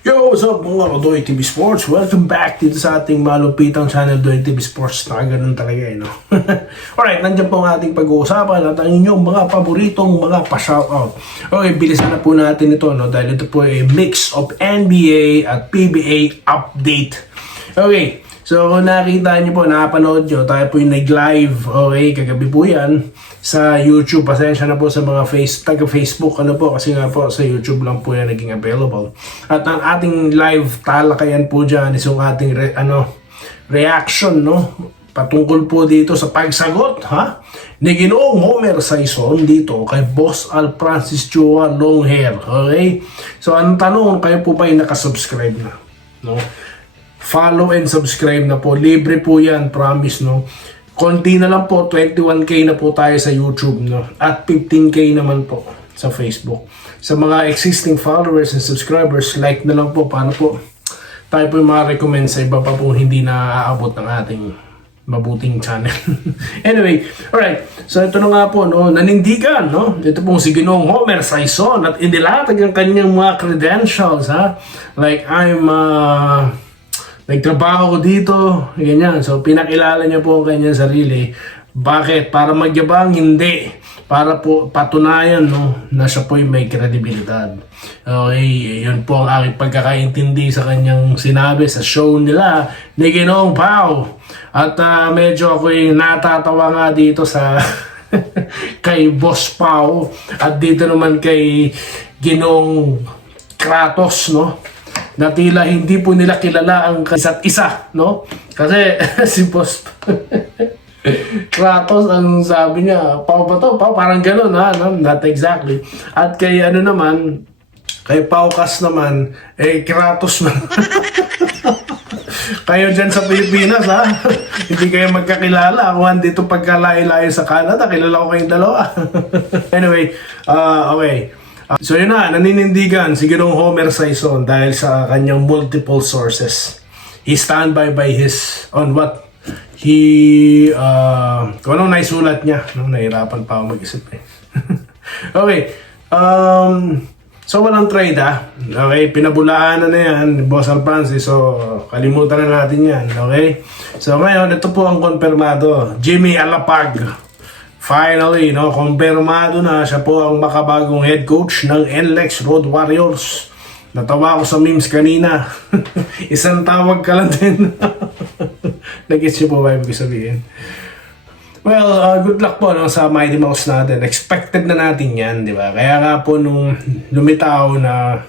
Yo, what's up mga Doy TV Sports? Welcome back dito sa ating malupitang channel Doy TV Sports. Ganun talaga no? Alright, nandiyan po ang ating pag-uusapan at ang inyong mga paboritong mga pa-shoutout. Okay, bilisan na po natin ito, no? Dahil ito po ay mix of NBA at PBA update. Okay, so kung nakita nyo po, nakapanood nyo, tayo po yung nag-live, okay, kagabi po yan sa YouTube. Pasensya na po sa mga taga-Facebook, kasi nga po sa YouTube lang po yan naging available. At ang ating live talakayan po dyan is yung ating reaction, no? Patungkol po dito sa pagsagot, ni Ginoong Homer Saison dito kay Boss Al Francis Chua Longhair, okay? So, ang tanong, kayo po ba ay nakasubscribe na, no? Follow and subscribe na po. Libre po yan, promise, no? Konti na lang po, 21k na po tayo sa YouTube, no? At 15k naman po sa Facebook. Sa mga existing followers and subscribers, like na lang po para po tayo po ma-recommend sa iba pa po hindi na aabot ng ating mabuting channel. Anyway, alright. So ito na nga po, no? Nanindigan, no? Ito pong si Ginoong Homer Saison at inilatag ang kanyang mga credentials, Like, nagtrabaho ko dito, ganyan. So, pinakilala niya po ang kanyang sarili. Bakit? Para magyabang? Hindi. Para po patunayan, no, na siya po may kredibilidad. Okay, yun po ang aking pagkakaintindi sa kanyang sinabi sa show nila ni Ginoong Pao. At medyo ako'y natatawa nga dito sa kay Boss Pao at dito naman kay Ginoong Kratos, no? Na tila hindi po nila kilala ang isa't isa, no? Kasi si Boss Kratos, ang sabi niya, Pao ba to? Pao, parang gano'n, no? Not exactly. At kay naman, kay Paukas naman, Kratos na. Kayo dyan sa Pilipinas, hindi kayo magkakilala. Ako andito pagkalayo-layo sa Canada, kilala ko kayong dalawa. Anyway, okay. So yun na, naninindigan si Ginoong Homer Saison dahil sa kanyang multiple sources. He stand by his, on what he, kung anong naisulat niya. Nahirapan pa ako mag-isip Okay, so walang trade Okay, pinabulaan na yan, Boss Al Francis, so kalimutan na natin yan, okay? So ngayon, ito po ang konfirmado, Jimmy Alapag. Finally, no, kumpirmado na siya po ang makabagong head coach ng NLEX Road Warriors. Natawa ako sa memes kanina. Isang tawag ka lang din. Nag-gets niyo po ba ibig sabihin? Well, good luck po, no, sa Mighty Mouse natin. Expected na natin yan, di ba? Kaya nga po nung lumitaw na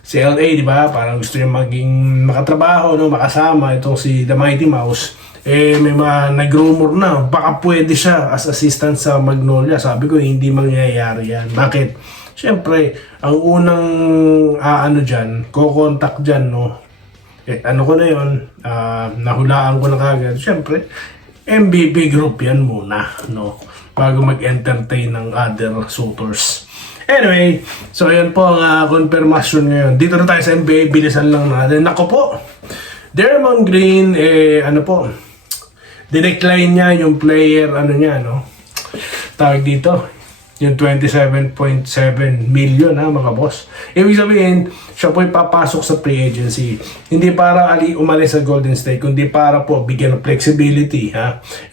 si LA, di ba? Parang gusto niya maging makatrabaho, no, makasama itong si The Mighty Mouse. May mga nag-rumor na baka pwede siya as assistant sa Magnolia. Sabi ko hindi mangyayari yan. Bakit? Siyempre, ang unang dyan, ko-contact dyan, no? Ko na yun, nahulaan ko na kagad. Siyempre, MVP group yan muna, no? Bago mag-entertain ng other suitors. Anyway, so ayan po ang confirmation ngayon. Dito na tayo sa NBA, bilisan lang natin. Nako po, Draymond Green, dinecline niya yung player, no? Tawag dito, yung 27.7 million, mga boss. Ibig sabihin, siya po'y papasok sa free agency. Hindi para umalis sa Golden State, kundi para po bigyan ng flexibility,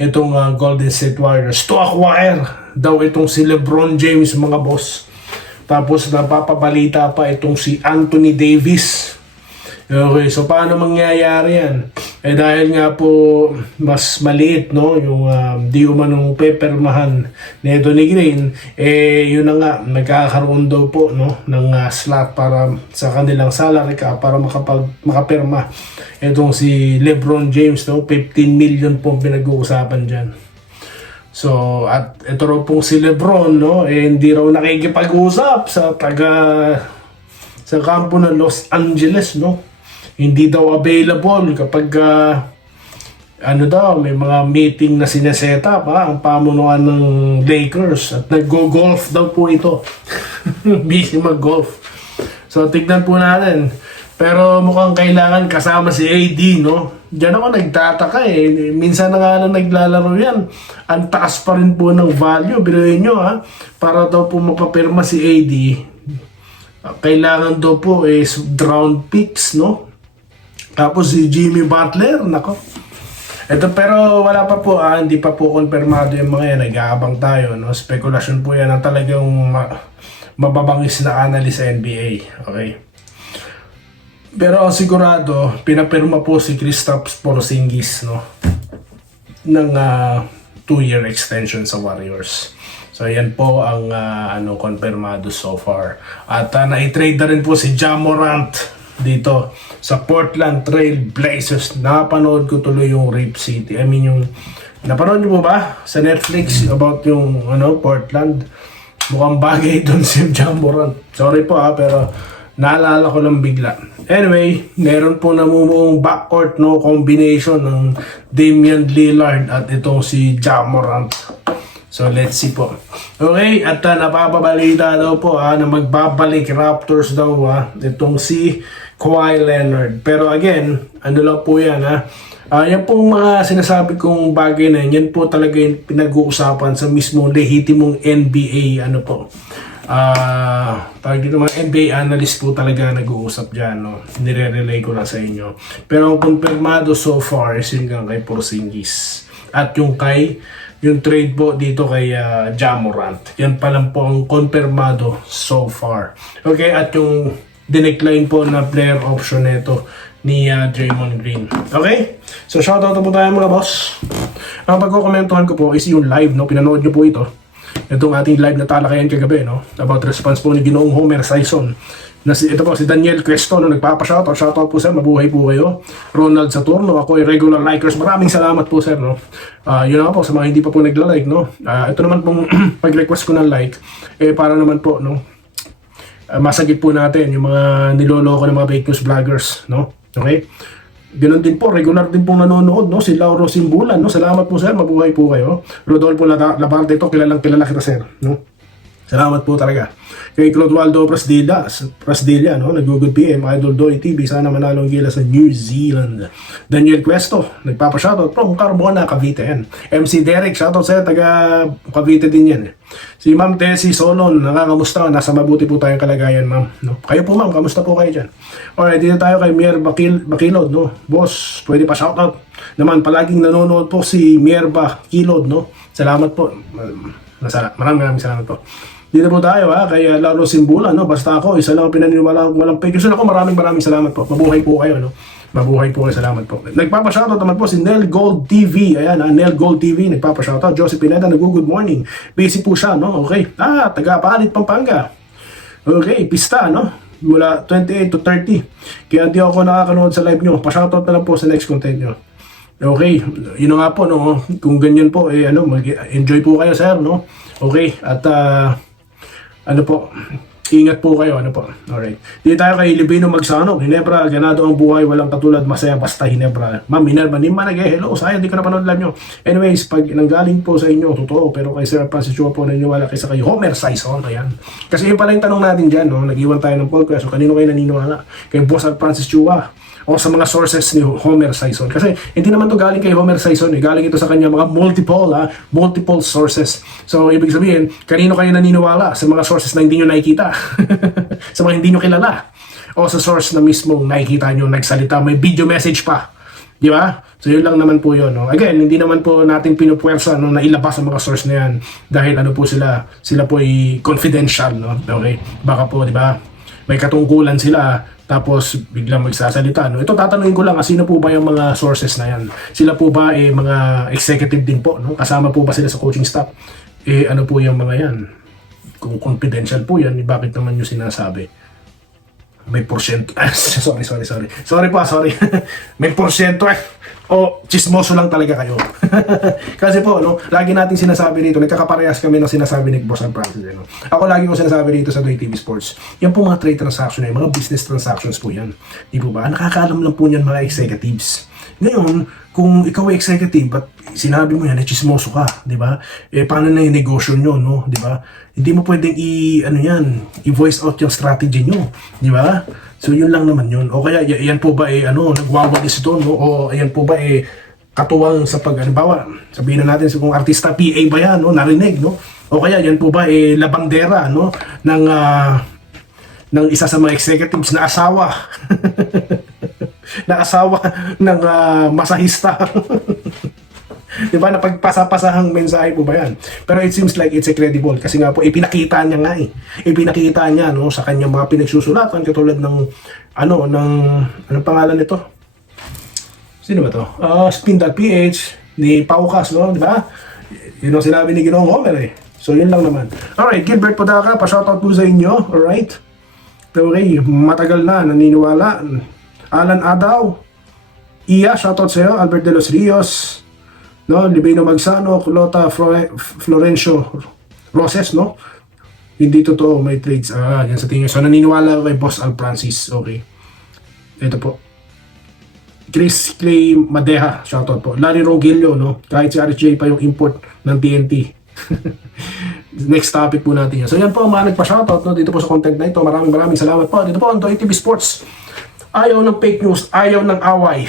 itong Golden State Warriors to acquire daw itong si LeBron James, mga boss. Tapos napapabalita pa itong si Anthony Davis. Okay, so paano mangyayari yan? Dahil nga po mas maliit, no, yung di umanong pepermahan ni Anthony Green, yun na nga, nagkakaroon daw po, no, ng slot para sa kanilang salary cap para makapirma itong si LeBron James, no, 15 million po pinag-uusapan dyan. So, at ito raw pong si LeBron, no, hindi raw nakikipag-usap sa kampo ng Los Angeles, no. Hindi daw available kapag may mga meeting na sineseta ang pamunuan ng Lakers at nag-golf daw po ito. Busy mag-golf. So tignan po natin. Pero mukhang kailangan kasama si AD, no? Diyan ako nagtataka Minsan na nga lang naglalaro yan. Ang taas pa rin po ng value. Biruin nyo para daw po mapapirma si AD. Kailangan daw po is round picks, no? Tapos si Jimmy Butler, nako. Ito pero wala pa po, hindi pa po konfirmado yung mga yan. Nag-aabang tayo, no? Spekulasyon po yan na talagang mababangis na analyst sa NBA. Okay. Pero sigurado, pinapirma po si Kristaps Porzingis, no? Ng 2-year extension sa Warriors. So yan po ang konfirmado so far. At na-trade na rin po si Ja Morant dito sa Portland Trail Blazers. Napanood ko tuloy yung Rape City. Yung napanood niyo po ba sa Netflix about yung Portland? Mukhang bagay doon si Ja Morant. Sorry po pero naalala ko lang bigla. Anyway, meron po namumuong backcourt combination ng Damian Lillard at itong si Ja Morant. So let's see po. Okay, at napapabalita daw po na magbabalik Raptors daw itong si Kawhi Leonard. Pero again, ano lang po yan yan pong mga sinasabi kong bagay na yan po talaga yung pinag-uusapan sa mismong lehitimong NBA tawag dito mga NBA analyst po talaga nag-uusap dyan, no? Nire-relay ko lang sa inyo. Pero ang konfirmado so far is yung kay Porzingis at yung trade po dito kay Ja Morant. Yan pa lang po ang konfirmado so far. Okay, at yung dinecline po na player option nito ni Draymond Green. Okay? So shoutout po tayo mga boss. Ang pagkukomentuhan ko po is yung live, no? Pinanood nyo po ito. Itong ating live na talakayan kagabi, no? About response po ni Ginoong Homer Sison. Ito po si Daniel Cresto, nagpapa-shoutout. Shoutout po sir, mabuhay po kayo. Ronald Saturno, ako ay regular likers. Maraming salamat po sir, no? Yun nga po, sa mga hindi pa po nagla-like, no? Ito naman pong pag-request ko ng like, para naman po, no? Masagip po natin yung mga niloloko ng mga fake news vloggers, no? Okay? Ganun din po, regular din pong nanonood, no? Si Lauro Simbulan, no? Salamat po sir, mabuhay po kayo. Rodolfo Labarte, ito, kilala kita sir, no? Salamat po talaga. Kay Clodoaldo Prasdilla, no? Nag-good PM, Idol Doy TV, sana manalo ang gila sa New Zealand. Daniel Cuesto, nagpapa-shoutout from Carbona, Cavite yan. MC Derek, shoutout sa'yo, taga Cavite din yan. Si Ma'am Tessie Solon, nakakamusta, nasa mabuti po tayong kalagayan ma'am. No? Kayo po ma'am, kamusta po kayo dyan? Alright, dito tayo kay Mier Bakilod, no? Boss, pwede pa shoutout. Naman, palaging nanonood po si Mier Bakilod, no? Salamat po. Maraming salamat po. Dito po tayo kay Lauro Simbulan, no? Basta ako, isa lang ang pinaniniwala ko, walang fake. Gusto ako, maraming salamat po. Mabuhay po kayo, no? Mabuhay po kayo, salamat po. Nagpapa-shoutout naman po si Nel Gold TV. Ayan, Nel Gold TV, nagpapa-shoutout. Joseph Pineda, good morning. Busy po siya, no? Okay. Taga-Palit, Pampanga. Okay, pista, no? Mula 28 to 30. Kaya di ako nakakanood sa live nyo. Pa-shoutout na lang po sa next content nyo. Okay, yun nga po, no? Kung ganyan po, enjoy po kayo, sir, no? Okay, at ingat po kayo, alright. Dito tayo kay Libino Magsano, Hinebra, ganado ang buhay, walang katulad, masaya basta Hinebra. Ma'am Minerva, di man hello, sayang, di ko napanood live nyo. Anyways, pag nanggaling po sa inyo, totoo, pero kay Sir Francis Chua po, naniniwala kaysa kay Homer Sison, ayan. Kasi yun pala yung tanong natin dyan, no? Nag-iwan tayo ng poll, so kanino kayo naniniwala? Kay Boss Francis Chua, o sa mga sources ni Homer Sison. Kasi hindi naman to galing kay Homer Sison, galing ito sa kanya mga multiple sources. So ibig sabihin, kanino kayo naniniwala? Sa mga sources na hindi nyo nakikita, sa mga hindi nyo kilala, o sa source na mismong nakikita nyo nagsalita, may video message pa, di ba? So yun lang naman po yun, no? Again, hindi naman po natin pinupuwersa na ilabas ang mga source na yan dahil po sila po ay confidential, no? Okay, baka po, di ba, may katungkulan sila tapos biglang magsasalita, no? Ito tatanungin ko lang, sino po ba yung mga sources na yan? Sila po ba mga executive din po, no? Kasama po ba sila sa coaching staff? Ano po yung mga yan? Kung confidential po yan, bakit naman nyo sinasabi? May porsyento. Sorry. Sorry. May porsyento o chismoso lang talaga kayo. Kasi po, no, lagi nating sinasabi dito, nagkakaparehas kami ng sinasabi ni Boss Francis. No? Ako lagi ko sinasabi dito sa Doy TV Sports, yan po mga trade transaction, mga business transactions po yan. Di po ba? Nakakaalam lang po yan mga executives. Ngayon, kung ikaw ay executive at sinabi mo yan, chismoso ka, di ba? Paano na yung negosyo nyo, no? Di ba? Hindi mo pwedeng i-voice out yung strategy nyo, di ba? So yun lang naman yun. O kaya yan po ba nagwawalis doon, no? O yan po ba katuwang sa halimbawa, sabihin na natin kung artista PA ba yan, no? Narinig, no? O kaya yan po ba labandera, no? ng isa sa mga executives na asawa na asawa ng masahista. Di ba? Napagpasa-pasahang mensahe po ba yan? Pero it seems like it's a credible kasi nga po ipinakita niya nga Ipinakita niya no sa kanyang mga pinagsusulatan katulad ng anong pangalan nito? Sino ba to? Spin.ph ni Paukas, no? Di ba? Yun ang sinabi ni Ginoong Homer eh. So yun lang naman. Alright, Gilbert Podaka, pa-shoutout po sa inyo. Alright. Okay, matagal na naniniwala. Alan Adaw, Iya, shoutout sa iyo. Albert de los Rios, no? Libino Magsano, Culota Florencio Roses, no? Hindi totoo, may trades. Yan sa tingin. So naniniwala kay Boss Al Francis. Okay. Ito po. Chris Clay Madeja, shoutout po. Larry Rogelio, no? Kahit si RJ pa yung import ng TNT. Next topic po natin yan. So yan po ang mga nagpa-shoutout, no? Dito po sa content na ito. Maraming salamat po. Dito po ang Toy TV Sports. Ayaw ng fake news, ayaw ng away.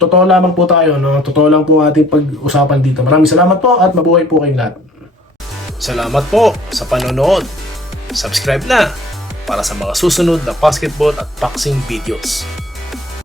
Totoo lamang po tayo, no? Totoo lang po ating pag-usapan dito. Maraming salamat po at mabuhay po kayong lahat. Salamat po sa panonood. Subscribe na para sa mga susunod na basketball at boxing videos.